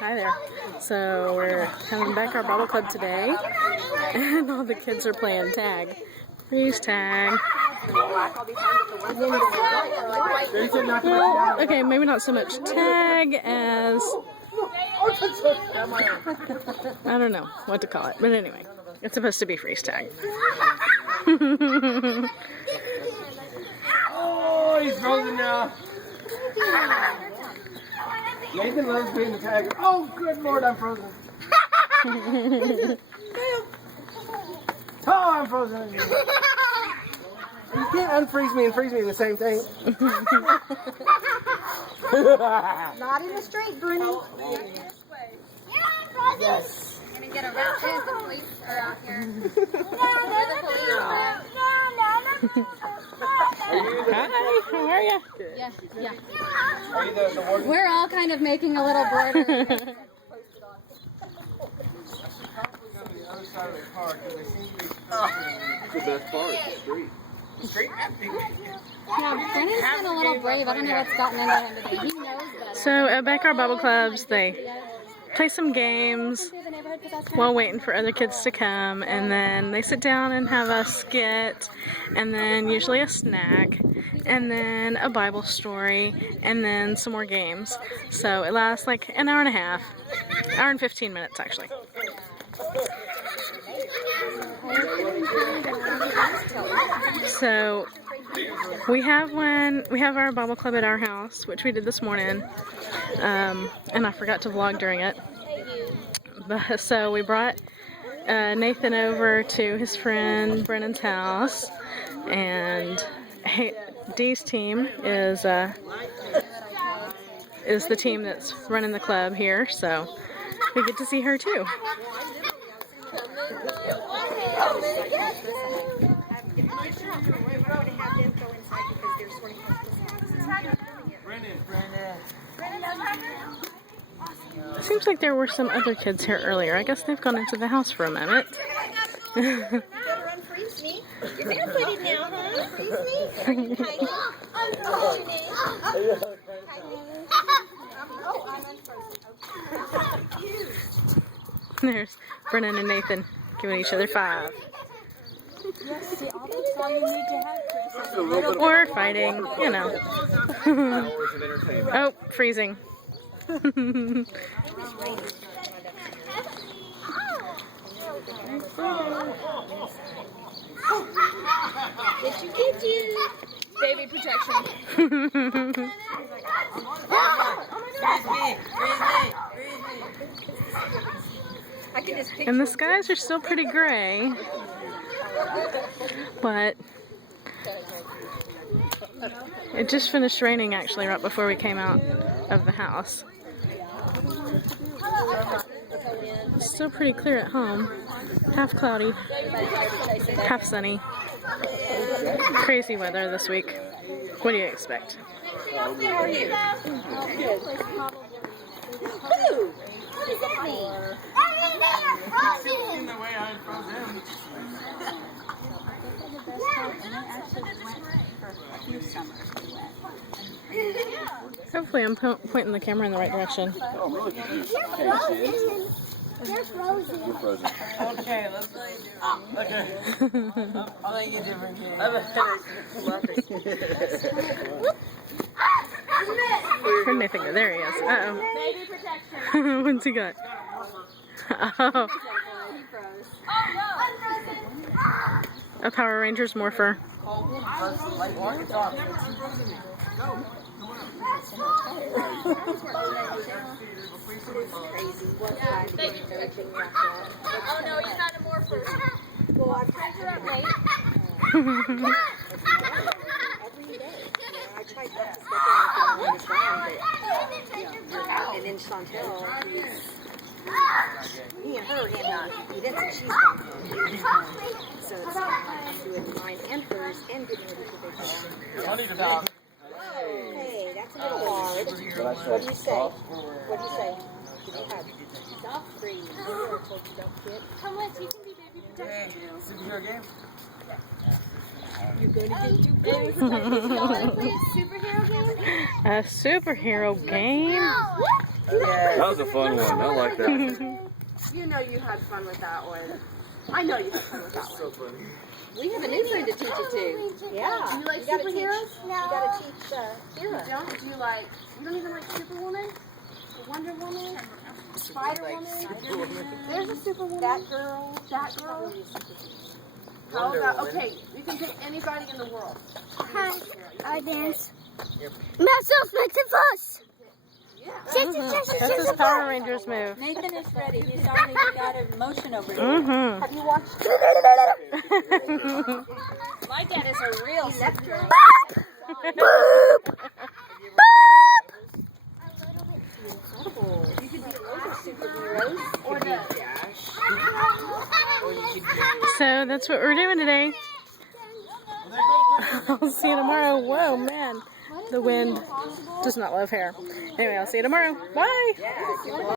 Hi there. So we're having back our Bible club today, and all the kids are playing tag. Freeze tag. Well, okay, maybe not so much tag as I don't know what to call it, but anyway, it's supposed to be freeze tag. Oh, he's frozen now. Nathan loves being the tagger. Oh, good Lord, I'm frozen. Oh, I'm frozen. You can't unfreeze me and freeze me in the same thing. Not in the street, Brennan. Yes. Gonna get a route. Who's the police are out here? Hi, how are you? Yeah, yeah. Are you the warden? We're all kind of making a little border. Probably go to the other side of the car because they seem to be. It's the best part, the street. Street empty. Yeah, Brennan's been a little brave. I don't know what's gotten into him today. He knows better. So at back our Bible clubs, they play some games while waiting for other kids to come, and then they sit down and have a skit, and then usually a snack, and then a Bible story, and then some more games. So it lasts like an hour and a half, hour and 15 minutes actually. So we have our Bible club at our house, which we did this morning, and I forgot to vlog during it. But, so we brought Nathan over to his friend Brennan's house, and Dee's team is the team that's running the club here, so we get to see her too. Seems like there were some other kids here earlier. I guess they've gone into the house for a moment. Better unfreeze me. You're barefooted now, huh? Freeze me? Unfortunate. There's Brennan and Nathan giving each other 5. Or fighting, you know. Oh, freezing. Did you? Baby protection. And the skies are still pretty gray, but it just finished raining actually right before we came out of the house. It's still pretty clear at home. Half cloudy, half sunny. Crazy weather this week. What do you expect? How are you? Who? Hopefully I'm pointing the camera in the right direction. Oh, really? You're frozen. You're frozen. Okay, let's play. Okay. I'll make a different game. Where'd Nathan go? There he is. Uh-oh. Baby protection. What's he got? Oh. A Power Rangers morpher. Oh no, he's not a morpher. Well, I tried her up late. Every day. I tried not to step in when it's wrong, but and then Chantel, me and her had events and she's gone. So it's doing mine and hers and getting ready for vacation. Hey, that's a little hard. What do you say? What do you say? Did you have soft freeze? I told you don't get. Come with, you can be baby protection too. Superhero game? You're going to get two Y'all want to play a superhero game? A superhero game? Yeah. That was a fun one. I like that. You know you had fun with that one. I know you had fun with that one. We have a new thing to teach you too. Yeah. Do you like gotta superheroes? You gotta teach Kira. Don't? Do you like, you don't even like Superwoman? Wonder Woman? Spider-Woman? There's a Superwoman. Batgirl. Batgirl? How about, okay, you can pick anybody in the world. I dance. Muscles makes it fuss. That's his Power Rangers move. Nathan is ready. He's already got a motion over there. Mm-hmm. Have you watched? My dad is a real superhero. You could be other superheroes. Or the, So that's what we're doing today. I'll see you tomorrow. Whoa, man. The wind does not love hair. Anyway, I'll see you tomorrow. Bye.